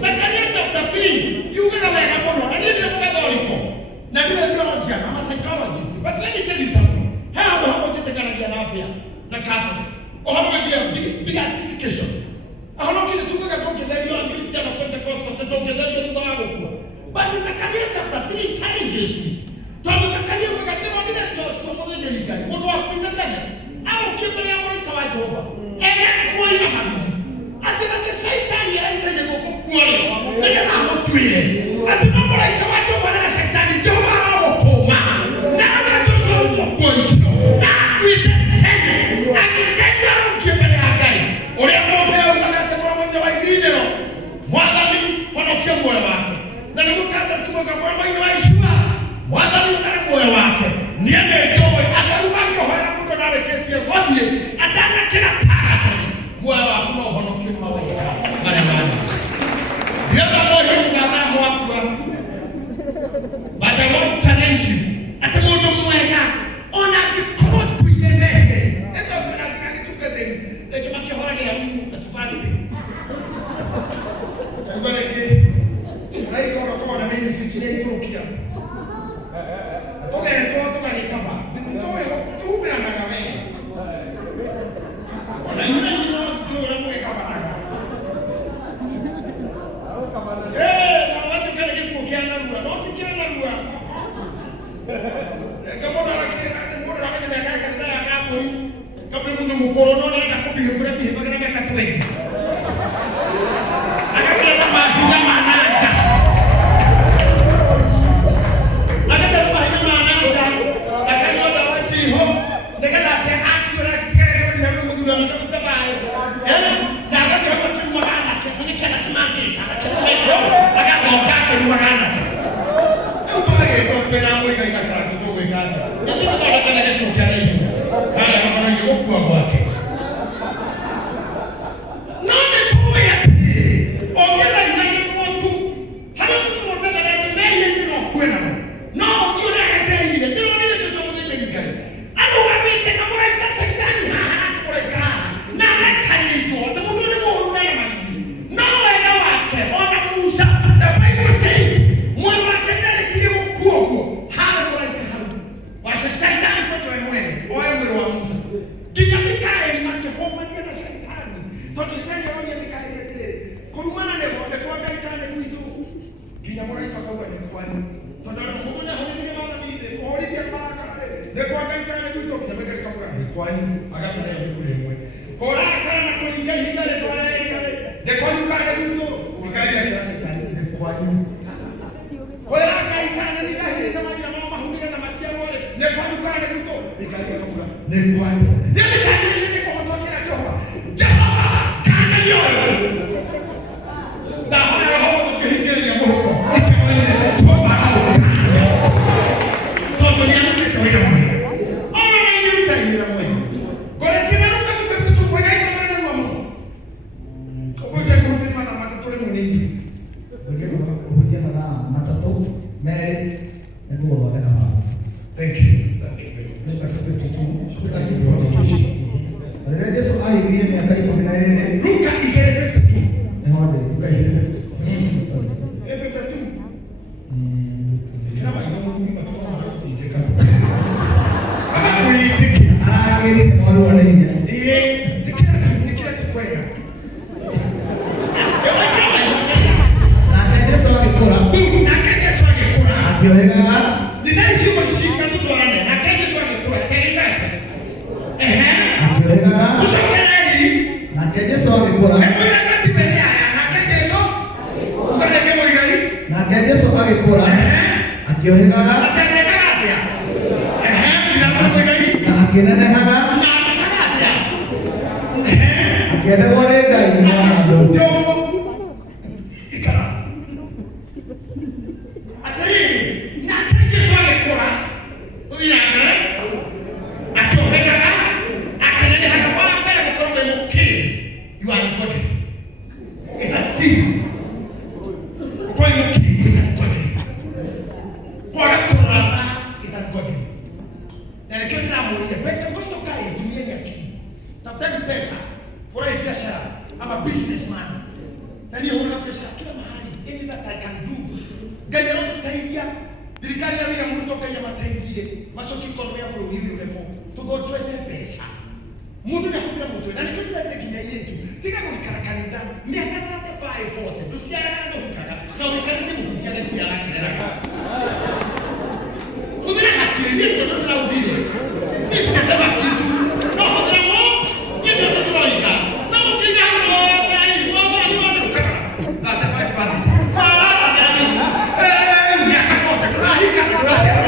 Zakaria chapter 3 Wesleyan na Catholic. Ohono beatification. Ahono kile tukoga toketheriyo Christian Pentecostal toketheriyo ni bago. But Zechariah chapter 3 challenges me. Tondu Zechariah wakatema ndine Joshua mwenye likai. Mundu wa kupita ndani. Au kibele ya mwita wa Jehova. Ega kuwa ina habibi. Atina ke shaitani ya ita ye moko kuwale. Nige na motwile. Atina mwita wa Jehova na shaitani. Jehova hawa poma. Na aga Joshua utokuwa isho. Na akuite tene. Akiteni ya kibele ya gai. Ule mwofe ya utakate kwa mwenye wa idinero. Mwadami honokia mwe wake. Na nikukaza kutoka kwa mwenye wa ishua. Mwadami ukare mwe wake. Niende jowe. Akarumake hoena mudo na weketie wadye. Atana kila paratani. Mwe wake na honokia mwe wake. Maremani. Yeba moja mwadara mwakua. But I want to challenge you. Ate mudo mwega. Ona kikono kuilemehe. Eto tunatika kitukadeni. Eke makihora gira atufasti. Kaibareke. Rai kora kona mimi sichie turukia. Atoke ento bali kama. Ndoe tubira na gawe. Ona yule ndio mwe kama. Na watu kale kipokia na rua. Noti kile na rua. Kama ndo rakira ni mmoja kama ni kaka kaka hapo. Kabla mungu mkorono na akakubi hivyo hivyo kana kaka twende. Akakenda mahina manata. Akakenda mahina manata. Akayoda wasiho. Ndekana ate aktura kikere kwa ndio mungu ndio mtafuta bae. Na akakenda tu magana kitini kana tumangi kana tumangi. Akaboka kwa magana. Upage kwa tena mwega ikatara kutoka ikata. Ndio kwa kana kitu cha leo. Haya kama ndio kwa wake. Dirikali ya William Ruto Kenya mataigie machoki kono ya from you reform to go to the pesa Mundu ni hutira mutu na nicho ndira kinya yetu tika ko ikarakanitha miaka 35 40 tusiara ndo hikaga na ukanite mukutia na siara kirera hutira hakiri ndio ndo na ubiri mimi nasema kitu no hutira mo ndio ndo tunaika na ukinya hapo sasa hivi kwa ndo ni watu kukara hata 5 badi miaka 40 tunahika tunasiara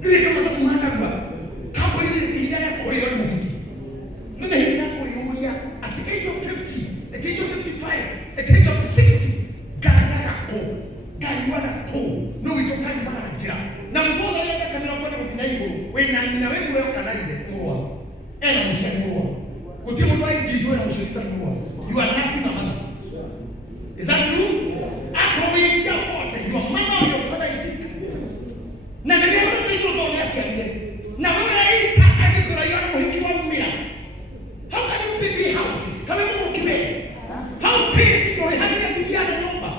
Ndio kama tunaanza kwa hapo ile ile ya kwa hiyo mtu. Ndio ile ya kwa hiyo maisha yako. Ukimu bai jido na mshirika kwa. You are nothing amana. Is that true? Akowetia forte. Your mother or your father is sick. Na ndio ndio ndio nasikia. Na wewe hii taka ndio raiona muhimu wa umia. How can you pay 3 houses? Kama wewe ukime. How big ndio hadi kuingia na nyumba?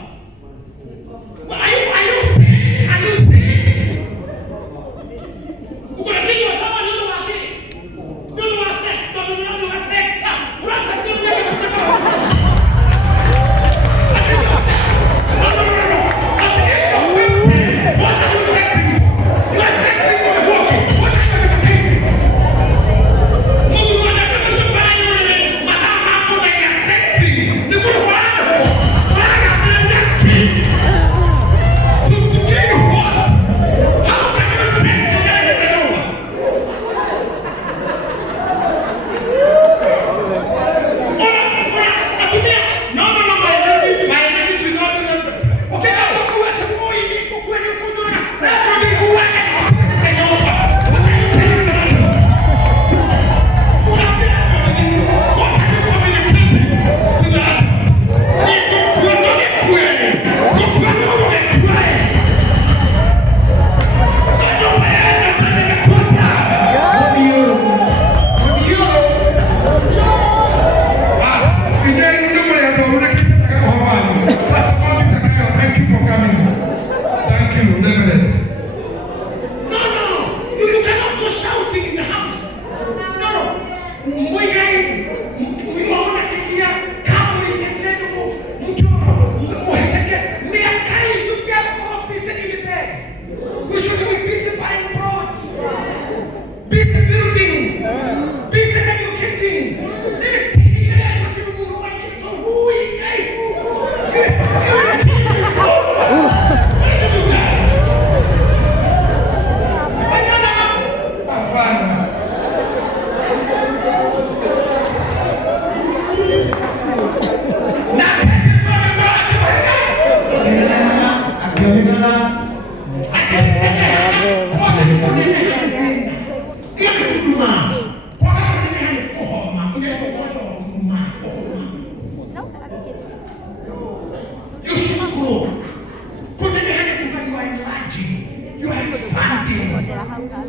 Are you saying? Are you saying? Uko na kitu sawa ndio wake. Ndio wa sex, ndio wa sex. Unasa sio ndio kwa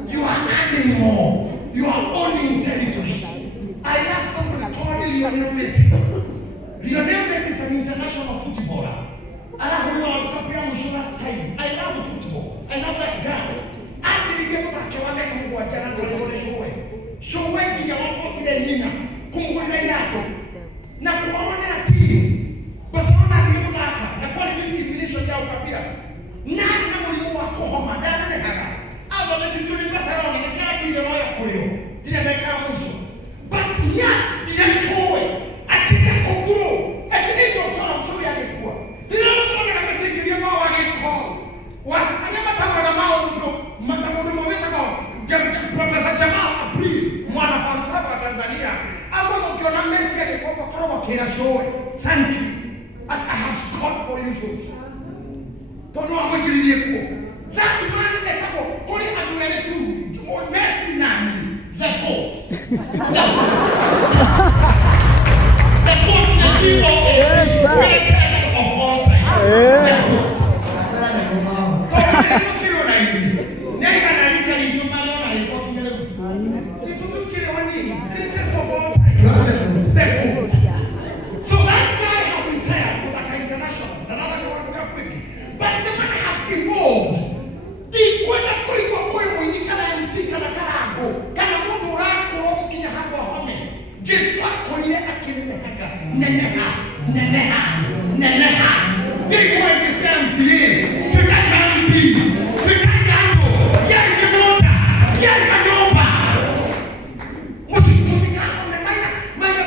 you are adding more. You are owning territories. I love somebody called Lionel Messi. Lionel Messi is an international footballer. I love football. I love that guy. Actually, you know that Kiwana can go to show when you are forcing a Nina. Na kuona timu Barcelona ndio mtaka na kwa discrimination yao kabila nani na mwalimu wako homa dana ne haga aba betituli Barcelona ne kila kitu ndio yakuleo ndio dakika mwisho but ya showe atika kokuro atika totola showe yalikuwa ndio mtu kama msingi ndio wao wangeko wasanya matawala mao mtu matamudu mweta kwa Professor Jamal April mwana falsafa wa Tanzania hapo ukiona Messi alikuwa kwa kila show. Thank you. I have scored for you shows. Tono amajiriye ko. That man etako kuri aduele tu. Messi nani? The GOAT. The GOAT the GOAT. Greatest of all time. The GOAT. Akala na ngoma. Kwa kile unaidi. Nyanga na lika ni tumalo na liko kile. Ni tutu kile wani. Greatest of all time. The GOAT. So that guy have retired with like international, another one got quick. But the man have evolved. The kwenda kwa mwini kana MC kana karago. Kana mundu rako roho kinya hapo home. Jesu akolile akilile haka. Neneha. Big boy kisamsi. Tutaka kipi. Tutaka hapo. Yai kimota. Yai kadopa. Musikutika hone maina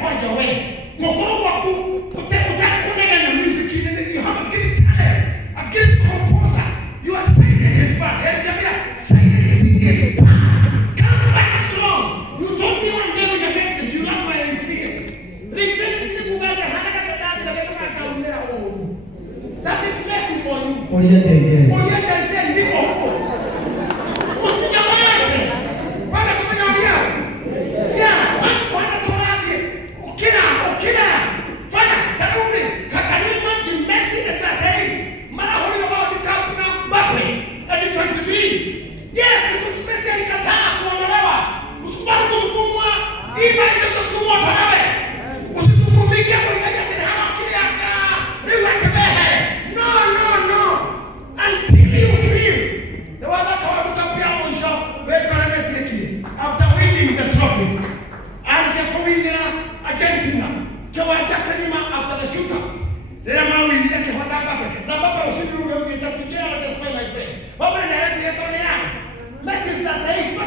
kwaja we. Mokoro waku utakunega na music in you have a great talent, a great composer. You are singing his bad. Singing is bad. Come back strong. You told me one day with a message. You love my resilience. That is mercy for you. Yeah.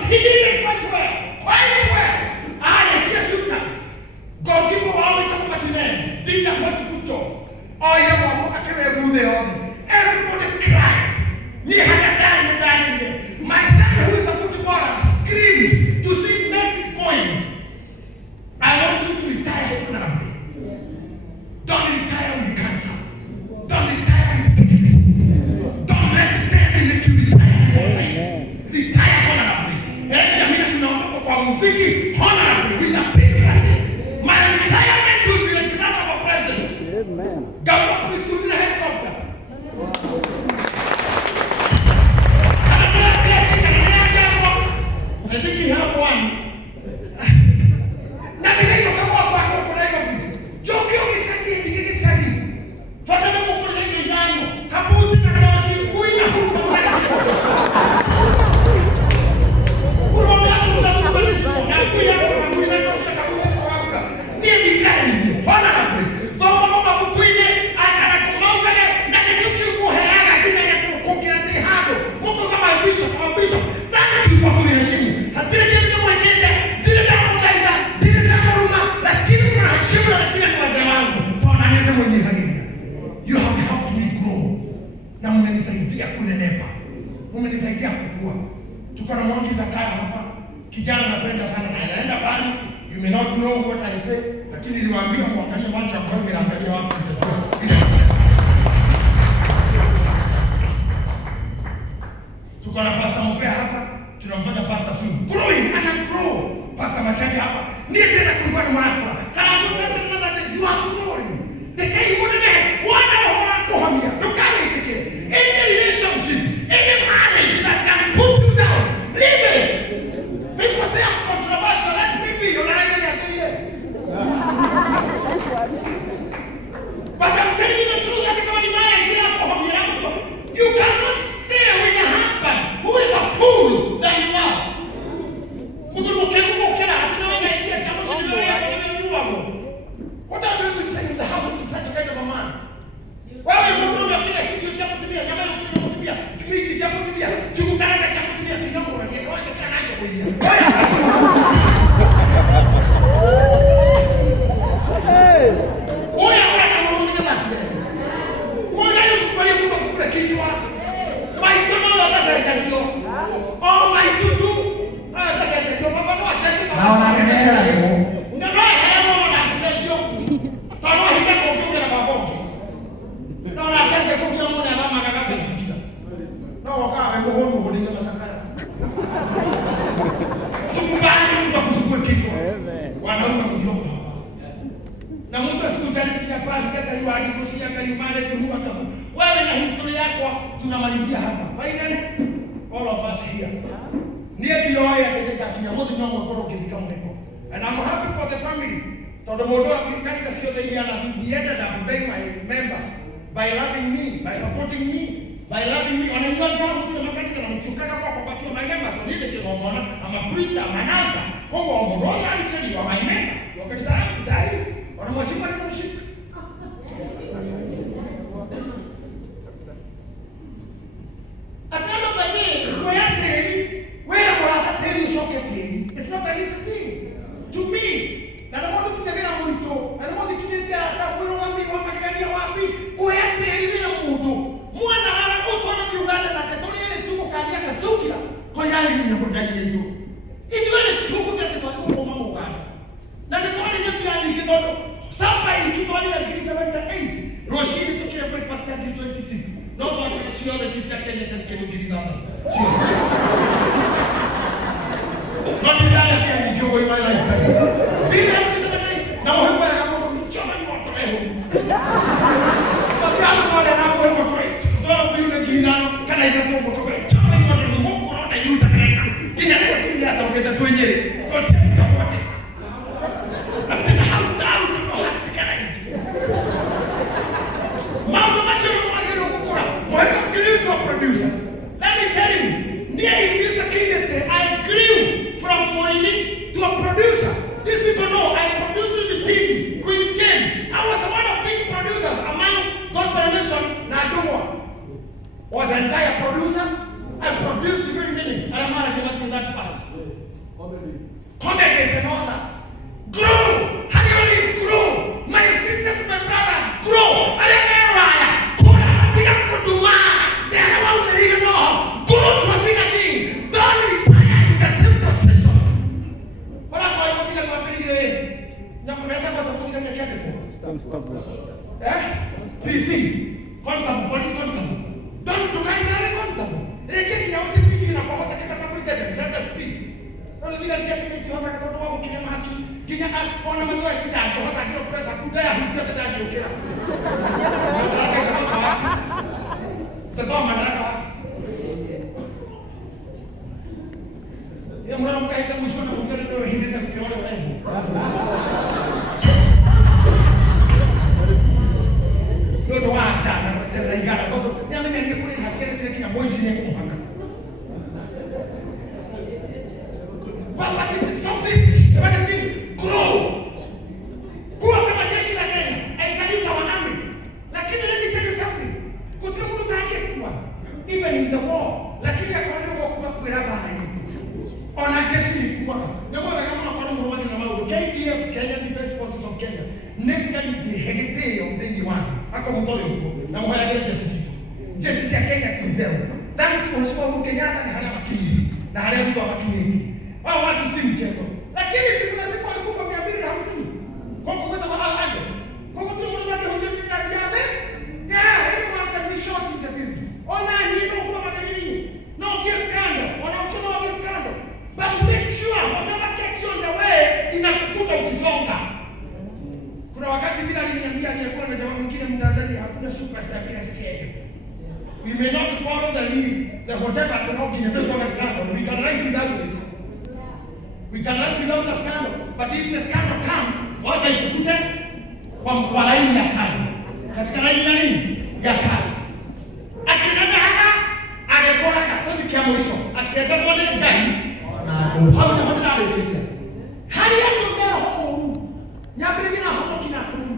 he did it quite well. Quite well. And he gets you tight. Goalkeeper always talking Martinez did a quite good job. Oh, you know, I can't remember the other. Everybody cried. Me had a dad. My son, who is a footballer, screamed to see Messi going. I want you to retire honorably. Don't retire with cancer. Don't retire with sickness. Don't let the devil make you retire before time. Retire honorably. Jamii tunaondoka kwa muziki honorably with a big party. My retirement will be like that of a president. Amen. Governor, please do the helicopter. I think you have one. Umenisaidia kukua. Tuko na mwangiza kaya hapa. Kijana napenda sana na anaenda bali. You may not know what I say, lakini niliwaambia muangalie macho ya kweli na angalia wapi mtajua bila kusema. Tuko na Pastor Mopea hapa, tunamfanya Pastor Sulu. Growing and grow. Pastor Machani hapa. Ni tena kulikuwa na mwanakura. Kana msete tunataka that you are growing. Dekei mwenene wana roho kuhamia. Tukale ikike. Any relationship, any marriage that can put you down, leave it. People say I'm controversial. Let me be. But I'm telling you the truth. You cannot stay with a husband who is a fool than you are. What are you doing saying in the house with such kind of a man? Wewe mtu wa kila siku ushamutumia, kama ukimtumia, kimiti ushamutumia, chukutana na ushamutumia kinyongo na yeye wewe kila nacho kuingia. Oya wana mwanamke basi. Mwana yusukulia mtu kukula kichwa. Maitono watasaidia. Oh maitutu. Watasaidia. Mfano wa shaki. Naona kendelea leo. Na mtu asikutariki na pasi hata hiyo adifosi yake yumale kuwa kama wewe na historia yako tunamalizia hapa. Finally all of us here. Nie bio ya kile kia mtu nyongo koro kidika mweko. And I'm happy for the family. Todo modo akikani sio the yana he ended up paying my member by loving me, by supporting me, by loving me. Wanaingia jambo kile makanika na mchukaka kwa kupatia my member so nile kile ngona ama priest ama altar. Kwa ngoro ya kitali wa my member. Wakati sana kutai wanamwashika na kumshika. At the end of the day, it's not an easy thing to me. Na ndio mtu tunagera mtu, na ndio mtu tunyetea hata mwiro wapi wamagania wapi kuete hivi na mtu. Mwana rara mtu ana Uganda na Katolia ile tuko kadia kasukira. Kwa yale ni kwa yale tu. Ile tuko kwa tatu kwa mama Uganda. Na ndio ile pia ikitodo. Samba ikitodo ile 78. Roshini tukile breakfast ya 26. Not to show the sister Kenya and Kenya Gidana. Sure. Not in that I enjoy my lifetime. Be happy today. Now I'm going to go to China. You want to go? But I'm going to go to so I'm going to Gidana. Can I go to China? You want to go to the youth America? Kenya what do that okay the 20 years. Go check the what. I'm telling how down to go hat can I do? Mama Masho to a producer. Let me tell you, near in music industry, I grew from Moini to a producer. These people know I produced the team, Queen Jane. I was one of big producers among Gospel Nation. Najumwa was an entire producer. I produce different meaning. And I'm not getting to that part. Comedy is another. Grow. How do you grow? My sisters, my brothers, grow. I don't know. They have to do what? They are not even know. Grow to a bigger thing. Don't retire in the same position. What am I going to do? Constable. PC. Constable. Police constable. Don't do that. Constable. They take your security na kwa hata kika just a speed. Ndio ndio security hata katoto wako kinya haki. Kinya ona mazoea sita hata kilo presa kudaya hutia tata kiokera. Tatoa madaraka wapi? Mbona mkaita mwisho na mkutano ndio hivi ndio mkiona wewe. Ndio hata na tena igara kwa nyama nyingi kule hakere sisi kina moishi ni kumhanga. But it is not this. But it is grow. Kuwa kama jeshi la Kenya. I salute our army. Lakini let me tell you something. Kutia mtu take kuwa even in the war. Lakini akaondoka kuwa kwera bahari. Ona jeshi kuwa. Ndio kama kwa nini mmoja na maudo. KDF, Kenya Defense Forces of Kenya. Nekali di hegete of the one. Ako mtoyo huko. Na mmoja kile jeshi. Jeshi ya Kenya kibeo. Thanks Mheshimiwa Uhuru Kenyatta ni hana makini. Na hana mtu wa makini. Wao watu si mchezo. Lakini siku na siku walikufa 250. Kwa kuweta mahali. Kwa kuwa tunaona watu hujui ni nani yale. Yeah, anyone can be shot in the field. Ona nini kwa madalini. No case scandal. Ona mkono wa scandal. But make sure whatever gets you on the way inakukuta ukisonga. Kuna wakati bila aliniambia aliyekuwa na jamaa mwingine Mtanzania hakuna superstar bila scandal. We may not follow the lead, the whatever at the moment in the scandal. We can rise without it. We can rise without the scandal. But if the scandal comes, wacha ikukute kwa laini ya kazi. Katika laini ya nini? Ya kazi. Akinaenda hapa, angekuwa hapa kia mwisho. Akienda mbele ndani. Hauna hauna aletea. Hali ya kumbea huko. Nyabiri na huko kina kuni.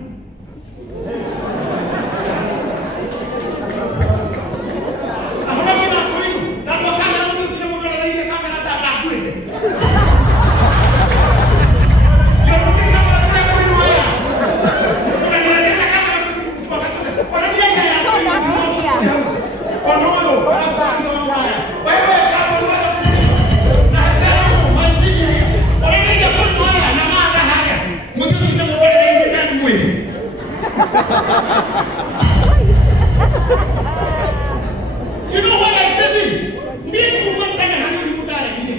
Hauna kina kuni. Na kwa kamera mtu tunamwona na ile kamera hata kwende. You know why I said this? Mimi kumwambia hadi mudara kile.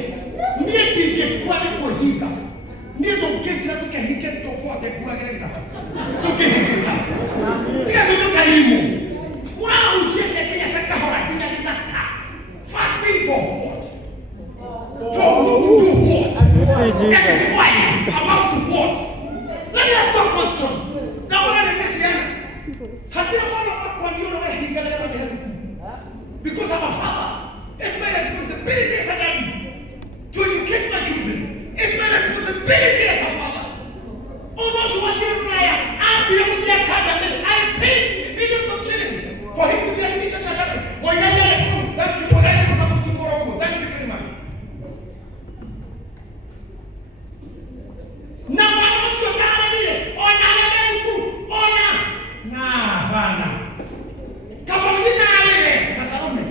Mimi tikekwa ni kuhiga. Mimi mketi na tukahike tofauti kwa kile kitaka. Tukihike sana. Tika ndio kaimu. Wao usiende Kenya saka horatina kitaka. Fasting for what? For to do what? Say Jesus. Why? About what? Let me ask you a question. Na wana nimesiana. Hatina mwana kwa ndio na hikana na hadi. Because I'm a father, it's my responsibility as a daddy to educate my children. It's my responsibility as a father. Almost 1 year I've been able to get academy. I paid millions of shillings for him to be admitted to the academy. When I get a call, thank you for that. Tomorrow, thank you very much. Now I want you to get on Ona. Nah, Fana. Kama mjina alele, kasarume.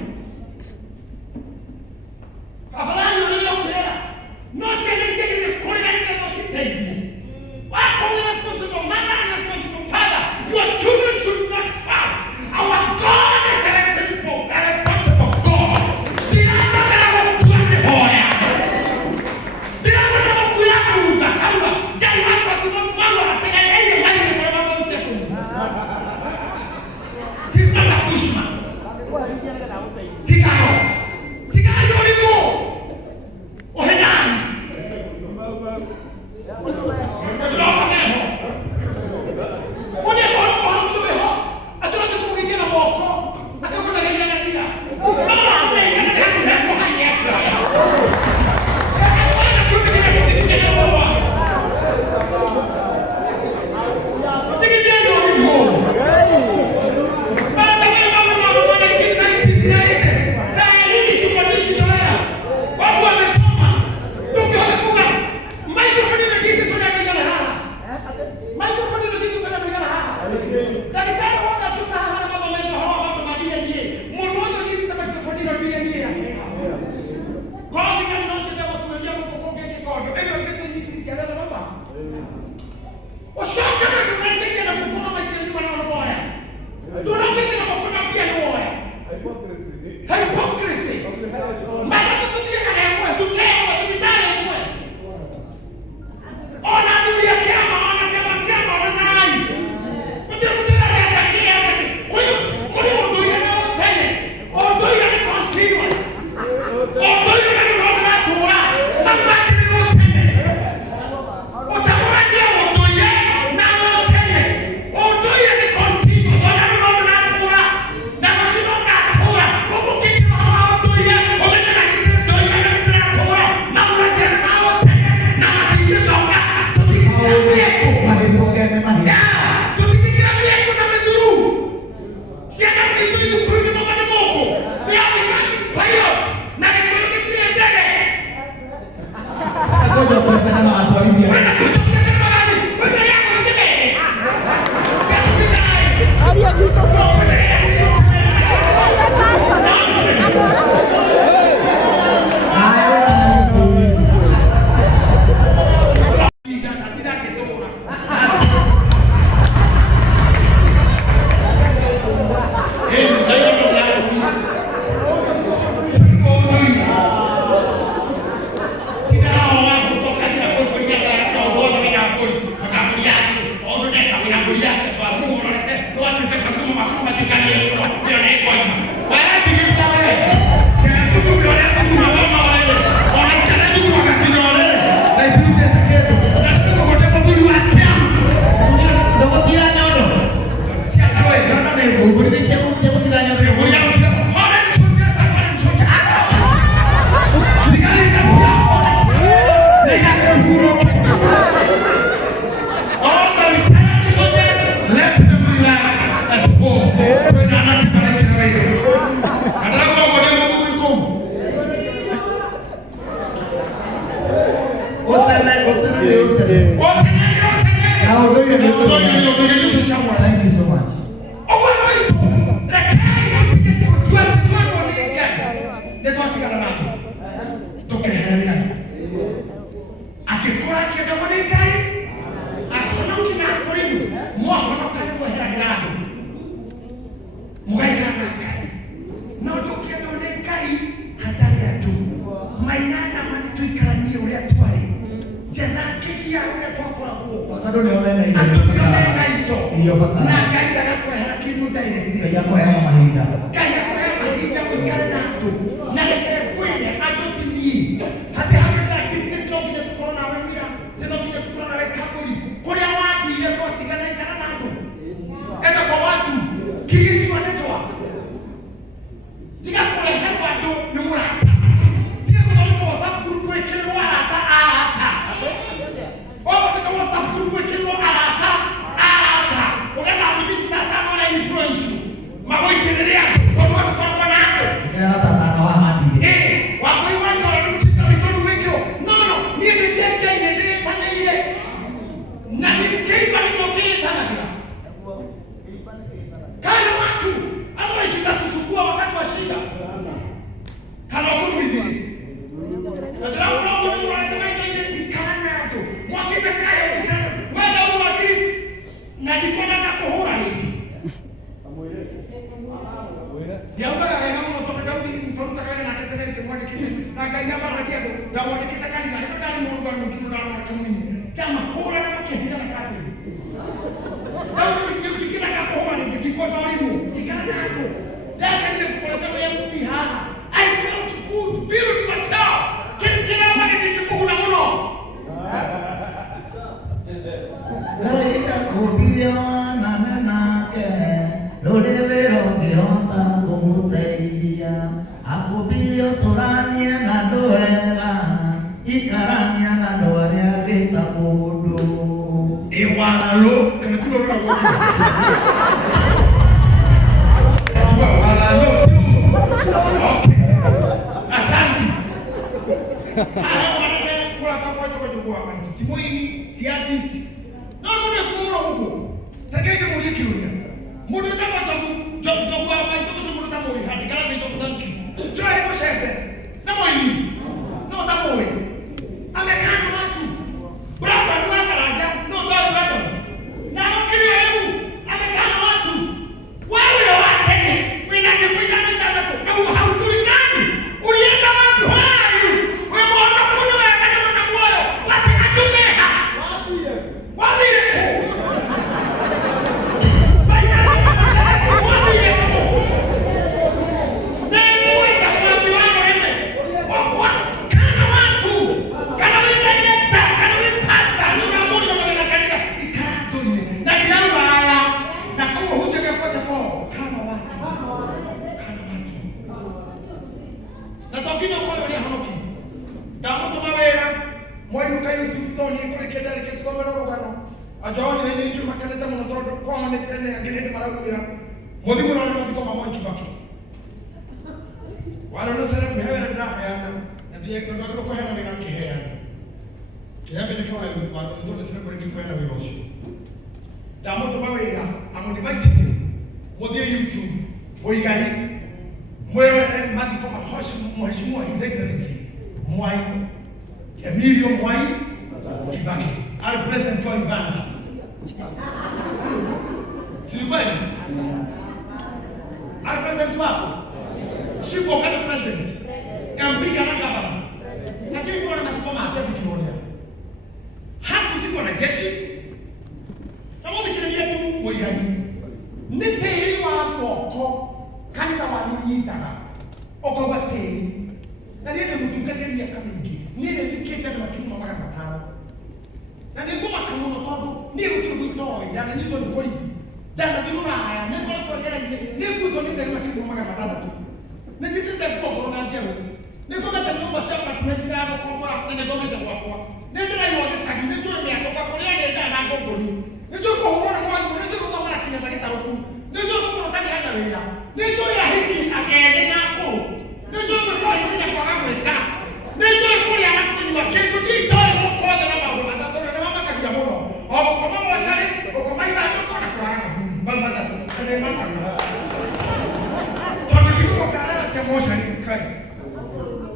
Thank you so much. Modi mo na ma di ko ma mo wala no sara kuhewa na haya na ndiye ndo kwa hela wina kihea kihabe ni kwa wala ndo sara kwa kwa hela wina osho damo to mawega I'm inviting you mo YouTube oigai mwero mati kama hoshi mheshimiwa His Excellency Mwai Emilio Mwai Kibaki ale president wa Uganda si kweli ale president wako shipo kama president kampiga na gavana lakini kwa na kama atabu kimoja hapo siko na jeshi kama dikiri yetu moyai niteri wa moko kanisa wa nyitaga okoba teri na ndio mtukateni ya kamingi nile ziketa na matuma mara matano na ndio kama mtoto ni mtu mwitoi na nito ni fori dana dinura haya ne kwa kwa yale ne kuto ni ndio matuma mara matatu ne jitenda kwa corona jeu ne kwa mata nyumba shamba tumetia hapo kwa ne kwa mata kwa ne ndio hiyo sagi ne ndio ni atoka kwa yale ndio na ngogoni ne ndio kwa horona mwali ne ndio kwa mara kinya takita huko ne ndio kwa kutaka hata wewe ne ndio ya hiki akaende nako ne ndio kwa hiki kwa kamweka ne ndio kwa ya haki wa kendo ni toe huko kwa na mambo matatu na mama kabia mono au kwa mama wasali kwa maida kwa na kwa baba tatu ne mama moja ni kai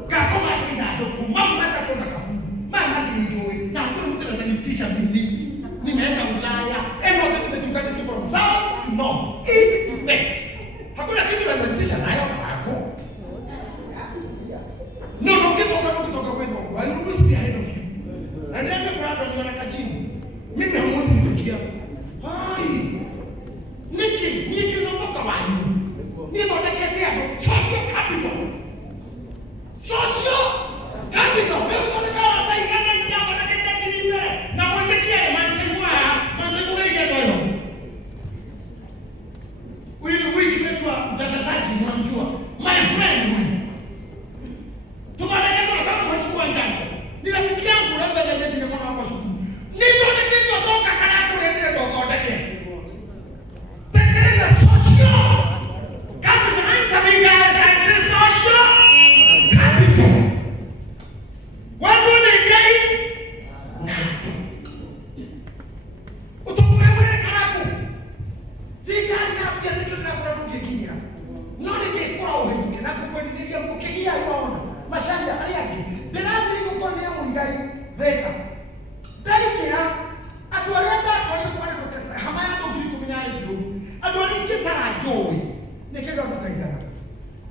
kakoma ina ndo mama hata kuna kafu mama ndio na hakuna mtu anazanitisha mimi nimeenda Ulaya ndio tumetukana tu from south to north east to west hakuna kitu kinazanitisha nayo hapo no kitoka kwenda huko I always be ahead of you na ndio brother niona kajini mimi hamwezi kufikia hai niki unatoka wapi ni ndo teketea social capital wewe unataka taikana na unataka kilime na unataka manchegwa ile ndio wewe wiki wetu mtangazaji mnamjua my friend tunaelekeza kama mheshimiwa Njango ni rafiki yangu labda ndio ndio mwana wako shukuru ndio teketea toka kana kule ndio ndio tengeneza social capital. Answer me guys, I say social capital. What do they get? Nato. Utokuwewe karaku. Tigani na pia ndio tunafanya tukikia. Nani kwa uhetuke na kukwadilia mkukikia yaona. Masharia aliyaki. Benadi niko kwa nyamu ngai veka. Daikira atwaleta kwa hamaya ndo kulikumnyale juu. Atwaleta tarajoe. Nekega mutaigana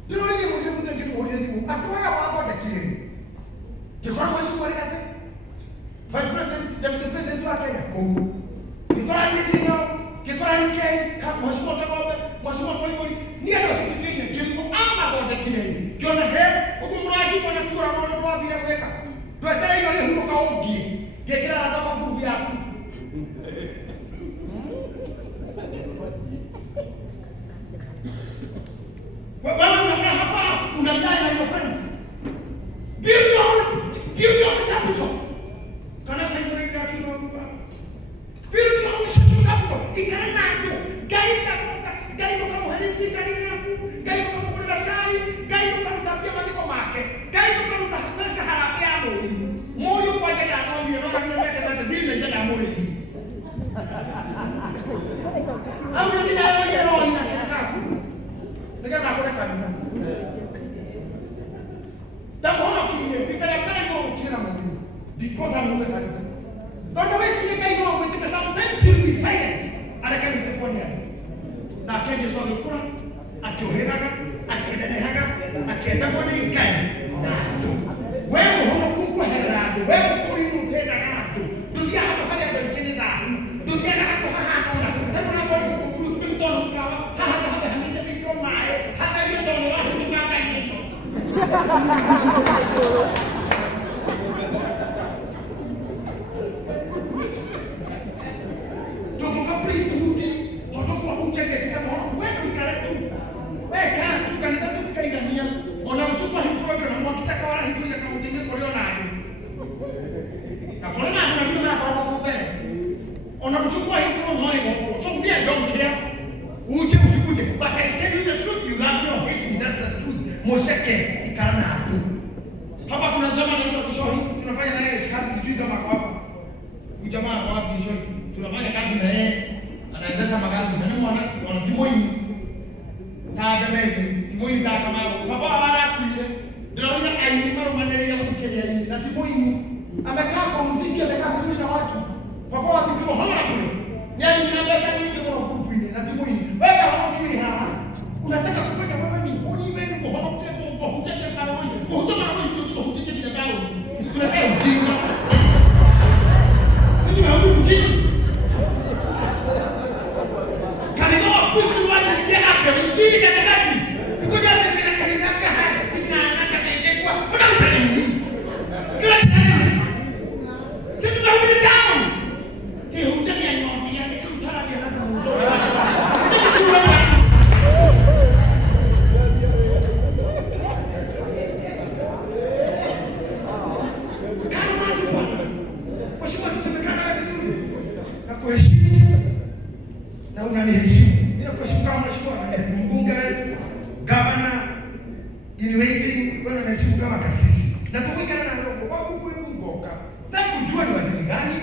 dino ni mo yemu ngi mo yedi mo atoya wa ko dekire ke kwa mo shi wori kate vice president deputy president wa Kenya ko ni kwa ni dino ke kwa nke ka mo shi mo ko wori ni ado si Kenya ke ko ama ko dekire jona he ko muraji ko na tura mo ndo wa vile weka do tele yo le huko ka ogi ke kila ata kwa nguvu yako wewe unakaa hapa unajaa na your friends build your capital kana sasa ndio kidogo build your social capital ikana ndo gaito kama halifi karibu gaito kama kuna sai gaito kama tabia matiko make gaito kama tahapesha harapia moyo kwa ajili ya ng'ombe na ndio yake tata dile ndio na moyo au ndio yao inataka ndio hakuna kabisa damono kile bitarapana yo kila mtu because amuze kanisa don't always see guy go with the sometimes he'll be silent anakani teponia na kenye sio kula akioheraga akenenehaga akienda kwa ngai na ndo wewe huna kukuherado wewe kuri mutenda ngatu ndio hapo hali ndio ikini dhahu ndio hapo hahana ndio unapokuwa kukuruhusu mtono kawa hata hamida bicho mae hata hiyo ndio wao tukaka hiyo Tuko Kristo hudi kwa hujenge kama wewe ukaretu wewe kaa tu kanisa tukaigania unamshuka hiyo na mwakita kwa wala hiyo kama ujenge kwa leo nayo na kwa nini ndio mara kwa kwa wewe unamshuka hiyo moyo so me I don't care uje usikuje but I tell you the truth you love me or hate me that's the truth mosheke karana hapo. Hapa kuna jamaa anaitwa Kishohi, tunafanya naye kazi, sijui kama kwa hapa. Huyu jamaa kwa hapa Kishohi, tunafanya kazi na yeye, anaendesha magari na ni mwana Timoini. Tagameke, Timoini takamaro. Papa wala kuile. Ndio aini maro maneno ya kukelea hivi. Na Timoini amekaa kwa muziki, amekaa vizuri na watu. Papa wa Timoini hana kule. Nyani ninabasha nyingi mwa kufini na Timoini. Wewe hawakiwi haha. Unataka kufanya wewe ni kuni wewe kwa hotel kwa hutaka karoli. Kwa hutaka karoli kwa hutaka kidagalo. Tunataka ujinga. Sisi ni ujinga. Kanisa wa Kristo waje hapa mjini katikati. Ngoja tena kanisa haya tina anaenda kaingekwa. Mbona utani nini? Kila kitu. Sisi tunarudi town. Hii hutaki anyambia ni kutara ya na mtu. Kuheshimu na unaniheshimu. Bila kuheshimu kama mheshimiwa na mbunge wetu, gavana, in waiting, wewe unaheshimu kama kasisi. Na tumwekana na roho kwa kuku ngoka. Sasa kujua ni wa dini gani?